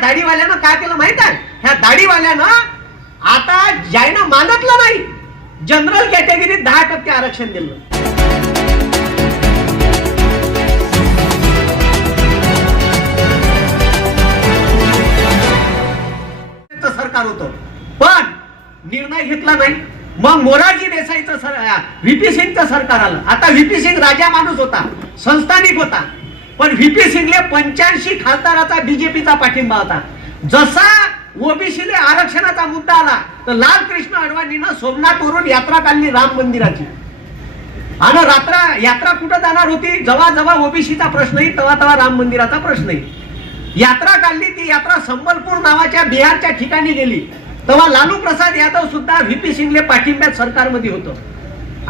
दाढीवाल्यानं काय केलं माहीत आहे? ह्या दाढीवाल्यानं आता ज्यानं मानतलं नाही जनरल कॅटेगरीत दहा टक्के आरक्षण दिलं. सरकार होतं. पण निर्णय घेतला नाही. मग मोरारजी देसाईचं सर व्हीपी सिंगचं सरकार आलं. आता व्हीपी सिंग राजा माणूस होता संस्थानिक होता. पण व्हीपी सिंगले पंच्याऐंशी खासदाराचा बीजेपीचा पाठिंबा होता. जसा ओबीसीले आरक्षणाचा मुद्दा आला तर लालकृष्ण अडवाणीनं सोमनाथवरून यात्रा काढली राम मंदिराची. आणि रात्रा यात्रा कुठं जाणार होती? जेव्हा जेव्हा ओबीसीचा प्रश्नही तेव्हा तेव्हा राम मंदिराचा प्रश्नही यात्रा काढली ती यात्रा संबलपूर नावाच्या बिहारच्या ठिकाणी गेली. तेव्हा लालू प्रसाद यादव सुद्धा व्हीपी सिंगले पाठिंब्यात सरकारमध्ये होतं.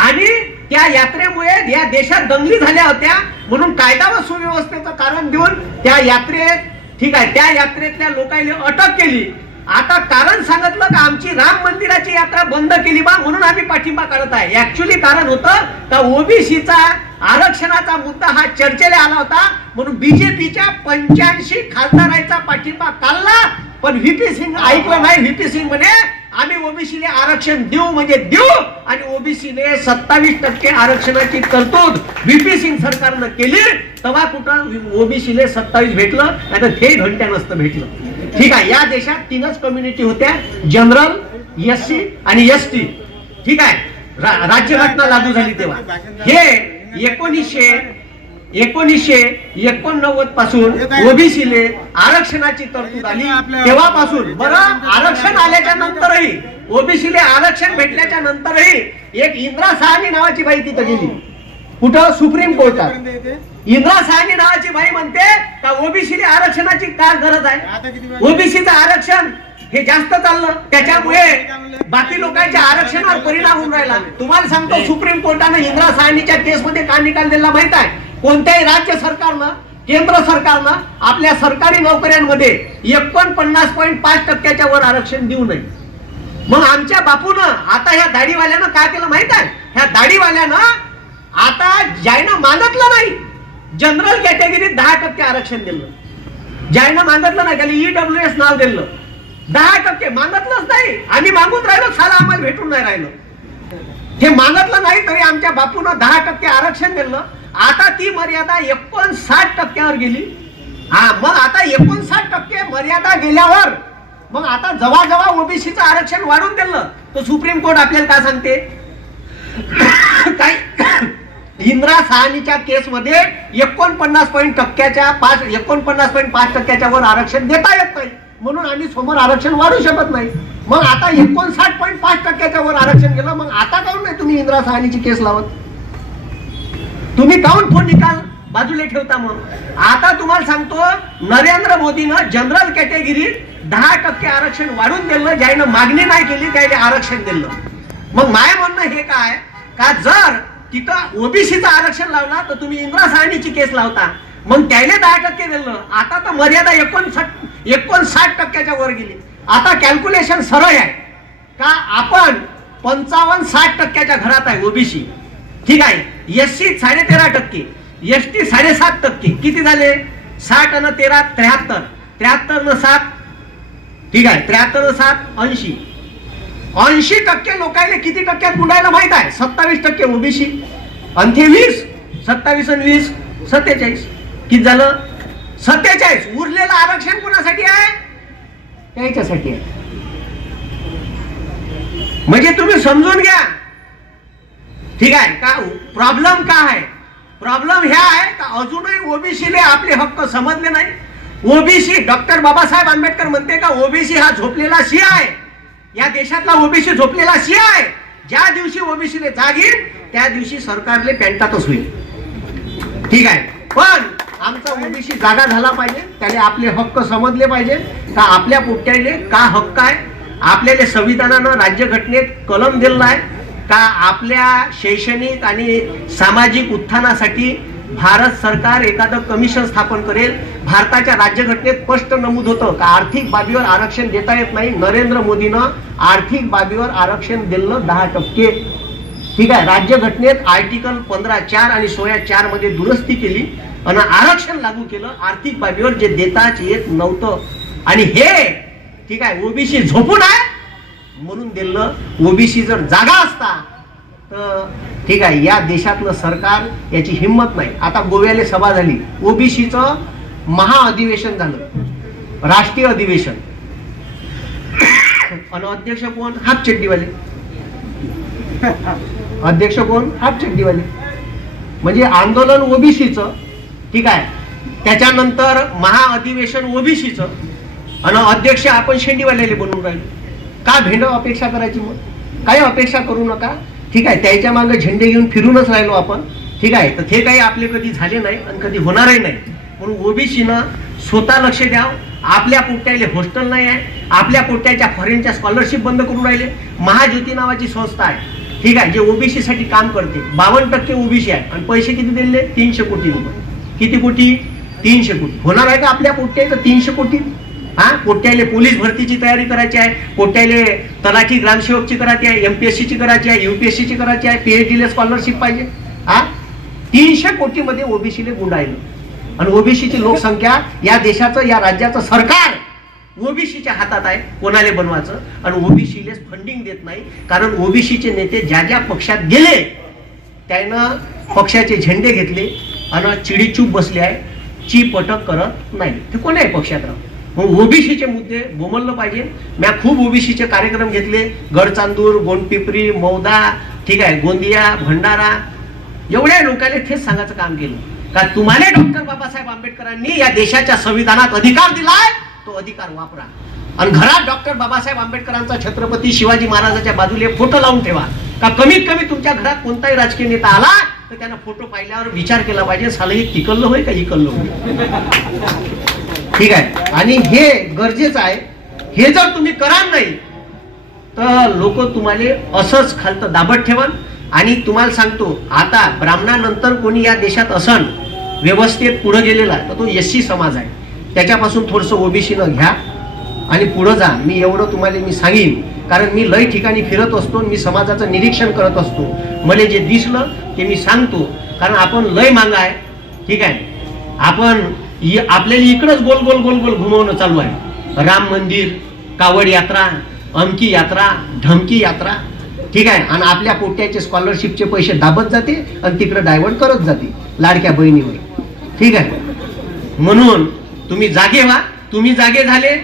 आणि त्या यात्रेमुळे या देशात दंगली झाल्या होत्या. म्हणून कायदा व सुव्यवस्थेचं कारण देऊन त्या यात्रेत ठीक आहे त्या यात्रेतल्या लोकांनी अटक केली. आता कारण सांगितलं का आमची राम मंदिराची यात्रा बंद केली बा म्हणून आम्ही पाठिंबा काढत आहे. ऍक्च्युली कारण होतं का ओबीसीचा आरक्षणाचा मुद्दा हा चर्चेला आला होता. म्हणून बीजेपीच्या पंच्याऐंशी खासदारांचा पाठिंबा काढला. पण व्हीपी सिंग ऐकलं नाही. व्हीपी सिंग म्हणे आम्ही ओबीसीले आरक्षण देऊ म्हणजे देऊ आणि ओबीसीने सत्तावीस टक्के आरक्षणाची तरतूद व्हीपी सिंग सरकारनं केली. तेव्हा कुठं ओबीसीले सत्तावीस भेटलं नाही तर ते घंट्या नसतं भेटलं. ठीक आहे या देशात तीनच कम्युनिटी होत्या जनरल एस सी आणि एस टी ठीक आहे राज्यघटना लागू झाली तेव्हा. हे एकोणीसशे एकोणीसशे एकोणनव्वदपासून ओबीसीले आरक्षणाची तरतूद आली. तेव्हापासून बरं आरक्षण आल्याच्या नंतरही ओबीसीले आरक्षण भेटल्याच्या नंतरही एक इंदिरा सहानी नावाची बाई तिथं गेली. कुठं? सुप्रीम कोर्टात. इंदिरा सहानी नावाची बाई म्हणते का ओबीसीले आरक्षणाची काय गरज आहे? ओबीसीचं आरक्षण हे जास्त चाललं. त्याच्यामुळे बाकी लोकांच्या आरक्षणावर परिणाम होऊन राहिला. तुम्हाला सांगतो सुप्रीम कोर्टानं इंदिरा सहानीच्या केसमध्ये का निकाल दिला माहीत आहे? कोणत्याही राज्य सरकारनं केंद्र सरकारनं आपल्या सरकारी नोकऱ्यांमध्ये एकोणपन्नास पॉईंट पाच टक्क्याच्या वर आरक्षण देऊ नये. मग आमच्या बापूनं आता ह्या दाढीवाल्यानं काय केलं माहीत आहे? ह्या दाढीवाल्यानं आता ज्यानं मानतलं नाही जनरल कॅटेगरीत दहा टक्के आरक्षण दिलं. ज्यानं मानतलं नाही त्याला ईडब्ल्यू एस नाव दिलं. दहा टक्के मानतलंच नाही. आम्ही मागून राहिलो साला आम्हाला भेटून नाही राहिलो. हे मानतलं नाही तरी आमच्या बापूनं दहा टक्के आरक्षण दिलं. आता ती मर्यादा एकोणसाठ टक्क्यावर गेली. हा मग आता एकोणसाठ टक्के मर्यादा गेल्यावर मग आता जवळ जवळ ओबीसीचं आरक्षण वाढून दिलं तर सुप्रीम कोर्ट आपल्याला काय सांगते? काय इंदिरा सहानीच्या केसमध्ये एकोणपन्नास पॉईंट टक्क्याच्या पाच एकोणपन्नास पॉईंट पाच टक्क्याच्या वर आरक्षण देता येत नाही. म्हणून आम्ही समोर आरक्षण वाढू शकत नाही. मग आता एकोणसाठ पॉईंट पाच टक्क्याच्या वर आरक्षण गेलं मग आता काऊन नाही तुम्ही इंदिरा सहानीची केस लावत? तुम्ही काऊन फोन निकाल? बाजूला ठेवता मग. आता तुम्हाला सांगतो नरेंद्र मोदीनं जनरल कॅटेगरीत दहा टक्के आरक्षण वाढून दिलं ज्यानं मागणी नाही केली त्याने आरक्षण दिलं. मग माय म्हणणं हे काय? का जर तिथं ओबीसीचं आरक्षण लावला तर तुम्ही इंदिरा सहानीची केस लावता. मग त्याने दहा टक्के दिलं. आता तर मर्यादा एकोणसाठ एकोणसाठ टक्क्याच्या वर गेली. आता कॅल्क्युलेशन सरळ आहे. का आपण पंचावन्न साठ टक्क्याच्या घरात आहे ओबीसी? ठीक आहे. एस सी साडे तेरा टक्के. एस टी साडेसात टक्के. किती झाले? साठ आणि तेरा त्र्याहत्तर. त्र्याहत्तर न सात ठीक आहे. त्र्याहत्तर न सात ऐंशी. ऐंशी टक्के लोकांना किती टक्क्यात बुडायला माहीत आहे? सत्तावीस टक्के ओबीसी आणि ते वीस सत्तावीस आणि वीस सत्तेचाळीस. किती झालं? सत्तेचाळीस. उरलेलं आरक्षण कोणासाठी आहे? त्याच्यासाठी आहे. म्हणजे तुम्ही समजून घ्या. ठीक आहे का प्रॉब्लेम का आहे? प्रॉब्लेम ह्या आहे का अजूनही ओबीसीले आपले हक्क समजले नाही. ओबीसी डॉक्टर बाबासाहेब आंबेडकर म्हणते का ओबीसी हा झोपलेला शिया आहे. या देशातला ओबीसी झोपलेला शिया आहे. ज्या दिवशी ओबीसीले जाग येईल त्या दिवशी सरकारले पेंटातच होईल. ठीक आहे. पण आमचा ओबीसी जागा झाला पाहिजे त्याने आपले हक्क समजले पाहिजे का आपल्या पोट्याने का हक्क आहे? आपल्याला संविधानानं राज्यघटनेत कलम दिलेला आहे. का आपल्या शैक्षणिक आणि सामाजिक उत्थानासाठी भारत सरकार एखादं कमिशन स्थापन करेल. भारताच्या राज्यघटनेत स्पष्ट नमूद होतं का? आर्थिक बाबीवर आरक्षण देता येत नाही. नरेंद्र मोदीनं आर्थिक बाबीवर आरक्षण दिलं दहा टक्के. ठीक आहे? राज्यघटनेत आर्टिकल पंधरा चार आणि सोळा चारमध्ये दुरुस्ती केली आणि आरक्षण लागू केलं. आर्थिक बाबीवर जे देताच येत नव्हतं. आणि हे ठीक आहे ओबीसी झोपून आहे? म्हणून दिलं ओबीसी जर जागा असता तर ठीक आहे या देशातलं सरकार याची हिंमत नाही. आता गोव्याला सभा झाली. ओबीसीचं महाअधिवेशन झालं. राष्ट्रीय अधिवेशन. आणि अध्यक्ष कोण? हाफ चड्डीवाले अध्यक्ष कोण? हाफ चड्डीवाले म्हणजे आंदोलन ओबीसीचं ठीक आहे. त्याच्यानंतर महाअधिवेशन ओबीसीचं. आणि अध्यक्ष आपण शेंडीवाल्याला बनवून राहिलो. का भेंडव अपेक्षा करायची? मग काही अपेक्षा करू नका? ठीक आहे त्याच्यामागे झेंडे घेऊन फिरूनच राहिलो आपण. ठीक आहे तर ते काही आपले कधी झाले नाही आणि कधी होणारही नाही. म्हणून ओबीसीनं स्वतः लक्ष द्यावं. आपल्या पोट्याले हॉस्टेल नाही आहे. आपल्या पोट्याच्या फॉरेनच्या स्कॉलरशिप बंद करून राहिले. महाज्योती नावाची संस्था आहे. ठीक आहे जे ओबीसीसाठी काम करते. बावन्न टक्के ओबीसी आहे. आणि पैसे किती दिले? तीनशे कोटी रुपये. किती कोटी? तीनशे कोटी. होणार आहे का आपल्या पोट्याचं तीनशे कोटी? हा? कोट्याले पोलीस भरतीची तयारी करायची आहे कोट्याले तलाठी ग्रामसेवकची करायची आहे एमपीएससी ची करायची आहे युपीएससीची करायची आहे पीएचडीला स्कॉलरशिप पाहिजे. हा? तीनशे कोटीमध्ये ओबीसीले गुंडाळलं. आणि ओबीसीची लोकसंख्या या देशाचं या राज्याचं सरकार ओबीसीच्या हातात आहे कोणाले बनवायचं? आणि ओबीसीले फंडिंग देत नाही कारण ओबीसीचे नेते ज्या ज्या पक्षात गेले त्यानं पक्षाचे झेंडे घेतले आणि चिडीचूप बसले आहे ची पटक करत नाही. ते कोणाही पक्षात राहू मग ओबीसीचे मुद्दे बोमललं पाहिजे. मी खूप ओबीसीचे कार्यक्रम घेतले. गडचांदूर गोंडपिपरी मौदा ठीक आहे गोंदिया भंडारा. एवढ्या लोकांनी तेच सांगायचं काम केलं. का तुम्हाला डॉक्टर बाबासाहेब आंबेडकरांनी या देशाच्या संविधानात अधिकार दिलाय? तो अधिकार वापरा. आणि घरात डॉक्टर बाबासाहेब आंबेडकरांचा छत्रपती शिवाजी महाराजाच्या बाजूला फोटो लावून ठेवा. का कमीत कमी तुमच्या घरात कोणताही राजकीय नेता आला तर त्यानं फोटो पाहिल्यावर विचार केला पाहिजे सालही हे तिकल्लं होय का इकल्लं होय? ठीक आहे. आणि हे गरजेचं आहे. हे जर तुम्ही कराल नाही तर लोक तुम्हाला असंच खालतं दाबत ठेवन. आणि तुम्हाला सांगतो आता ब्राह्मणानंतर कोणी या देशात असन व्यवस्थेत पुढे गेलेला तर तो एस समाज आहे. त्याच्यापासून थोडंसं ओबीसीनं घ्या आणि पुढं जा. मी एवढं तुम्हाला मी सांगेन. कारण मी लय ठिकाणी फिरत असतो आणि मी समाजाचं निरीक्षण करत असतो. मला जे दिसलं ते मी सांगतो. कारण आपण लय मांग आहे. ठीक आहे. आपण आपल्याला इकडंच गोल गोल गोल गोल घुमवणं चालू आहे. राम मंदिर कावड यात्रा अमकी यात्रा ढमकी यात्रा ठीक आहे? आणि आपल्या पोट्याचे स्कॉलरशिपचे पैसे दाबत जाते आणि तिकडं डायव्हर्ट करत जाते लाडक्या बहिणीवर. ठीक आहे? म्हणून तुम्ही जागे व्हा. तुम्ही जागे झाले.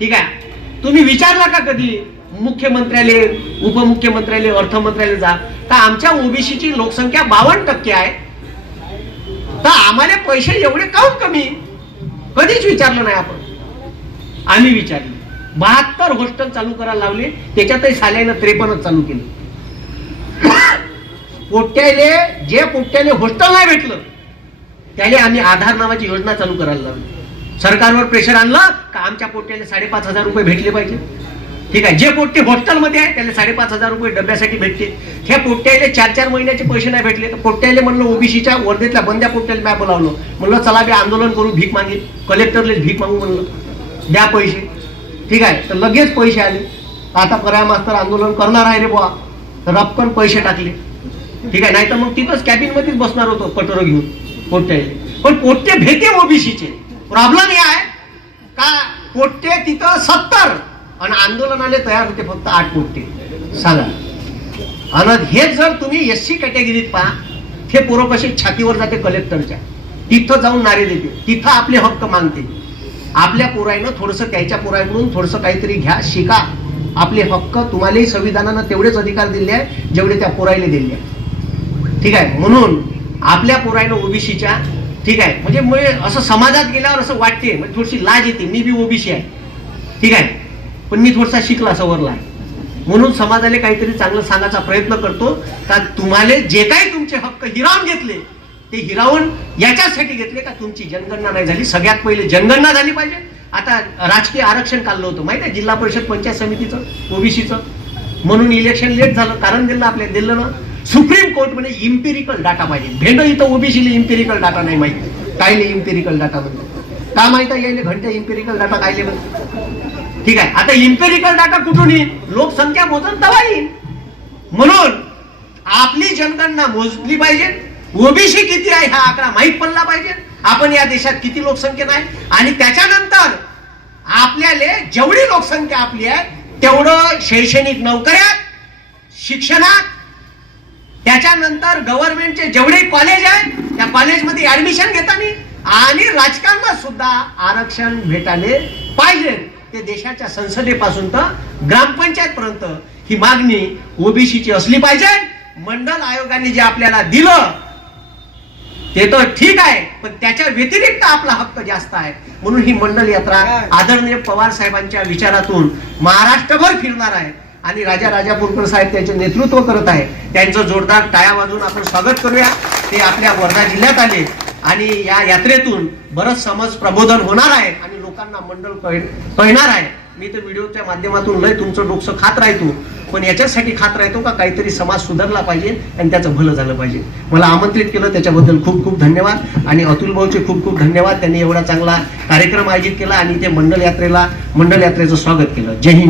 ठीक आहे? तुम्ही विचारला का कधी? मुख्यमंत्र्याले उपमुख्यमंत्र्याले अर्थमंत्र्याले जा. तर आमच्या ओबीसीची लोकसंख्या बावन्न टक्के आहे. तर आम्हाला पैसे एवढे काऊन कमी? कधीच विचारलं नाही आपण. आम्ही विचारले. बहात्तर हॉस्टेल चालू करायला लावले त्याच्यातही साल्यानं त्रेपन्न चालू केलं. पोट्याले जे पोट्याले हॉस्टेल नाही भेटलं त्याले आम्ही आधार नावाची योजना चालू करायला लावली. सरकारवर प्रेशर आणलं का आमच्या पोट्याला साडेपाच हजार रुपये भेटले पाहिजे? ठीक आहे. जे पोट्टे हॉस्टेलमध्ये आहे त्याला साडेपाच हजार रुपये डब्यासाठी भेटते ह्या पोट्ट्याला चार चार महिन्याचे पैसे नाही भेटले तर पोट्ट्याला म्हणलं ओबीसीच्या वर्धेतल्या बंद्या पोट्ट्याला मॅप बोलावलं म्हणलं चला मी आंदोलन करू भीक मागे कलेक्टरले भीक मागू म्हणलं. द्या पैसे. ठीक आहे. तर लगेच पैसे आले. आता पर्याय मास्तर आंदोलन करणार आहे रे बुवा. तर रपकन पैसे टाकले. ठीक आहे. नाही तर मग तिथंच कॅबिनमध्येच बसणार होतो पटोरं घेऊन पोट्ट्याला. पण पोट्टे भेटे ओबीसीचे. प्रॉब्लेम हे आहे का? पोट्टे तिथं सत्तर. आणि आंदोलनाले तयार होते फक्त आठ पोट्टे सांगा. आणि हेच जर तुम्ही एस सी कॅटेगरीत पहा हे पोरं कसे छातीवर जाते कलेक्टरच्या तिथं जाऊन नारे देते. तिथं आपले हक्क मागते आपल्या पोरायनं थोडस त्याच्या पोराईकडून थोडस काहीतरी घ्या शिका. आपले हक्क तुम्हालाही संविधानानं तेवढेच अधिकार दिले आहे जेवढे त्या पोराईला दिले आहे ठीक आहे? म्हणून आपल्या पोरायनं ओबीसीच्या ठीक आहे? म्हणजे असं समाजात गेल्यावर असं वाटते म्हणजे थोडीशी लाज येते. मी बी ओबीसी आहे. ठीक आहे? पण मी थोडासा शिकला सवरला. आहे म्हणून समाजाला काहीतरी चांगलं सांगायचा प्रयत्न करतो. का तुम्हाला जे काही तुमचे हक्क हिरावून घेतले ते हिरावून याच्यासाठी घेतले का तुमची जनगणना नाही झाली. सगळ्यात पहिले जनगणना झाली पाहिजे. आता राजकीय आरक्षण काढलं होतं. माहिती आहे जिल्हा परिषद पंचायत समितीचं ओबीसीचं? म्हणून इलेक्शन लेट झालं. कारण दिलं आपल्याला दिलं ना. सुप्रीम कोर्ट म्हणजे इम्पेरिकल डाटा पाहिजे. भेंड इथं ओबीसीला इम्पेरिकल डाटा नाही माहिती. कायले इम्पेरिकल डाटा म्हणजे का माहिती आहे यायले घंटे इम्पेरिकल डाटा कायले म्हणजे ठीक आहे. आता इम्पेरिकल डाटा कुठून येईल? लोकसंख्या मोजून तवा येईल. म्हणून आपली जनगणना मोजली पाहिजे. ओबीसी किती आहे हा आकडा माहीत पडला पाहिजे. आपण या देशात किती लोकसंख्या आहे आणि त्याच्यानंतर आपल्याला जेवढी लोकसंख्या आपली आहे तेवढं शैक्षणिक नोकऱ्यात शिक्षणात त्याच्यानंतर गव्हर्नमेंटचे जेवढे कॉलेज आहेत त्या कॉलेजमध्ये ऍडमिशन घेताना आणि राजकारणात सुद्धा आरक्षण भेटायला पाहिजे. ते देशाच्या संसदेपासून तर ग्रामपंचायत पर्यंत ही मागणी ओबीसीची असली पाहिजे. मंडल आयोगाने जे आपल्याला दिलं ते तर ठीक आहे पण त्याच्या व्यतिरिक्त आपला हक्क जास्त आहे. म्हणून ही मंडल यात्रा आदरणीय पवार साहेबांच्या विचारातून महाराष्ट्रभर फिरणार आहे आणि राजा राजापूरकर साहेब त्याचे नेतृत्व करत आहे. त्यांचं जोरदार टाळ्या वाजून आपण स्वागत करूया. ते आपल्या वर्धा जिल्ह्यात आले. आणि या यात्रेतून बरंच समाज प्रबोधन होणार आहे आणि लोकांना मंडळ कळ- कळणार आहे. मी तर व्हिडिओच्या माध्यमातून लय तुमचं डोकसं खात राहतो. पण याच्यासाठी खात राहतो का काहीतरी समाज सुधारला पाहिजे आणि त्याचं भलं झालं पाहिजे. मला आमंत्रित केलं त्याच्याबद्दल खूप खूप धन्यवाद. आणि अतुल भाऊचे खूप खूप धन्यवाद. त्यांनी एवढा चांगला कार्यक्रम आयोजित केला आणि ते मंडल यात्रेला मंडल यात्रेचं स्वागत केलं. जय हिंद.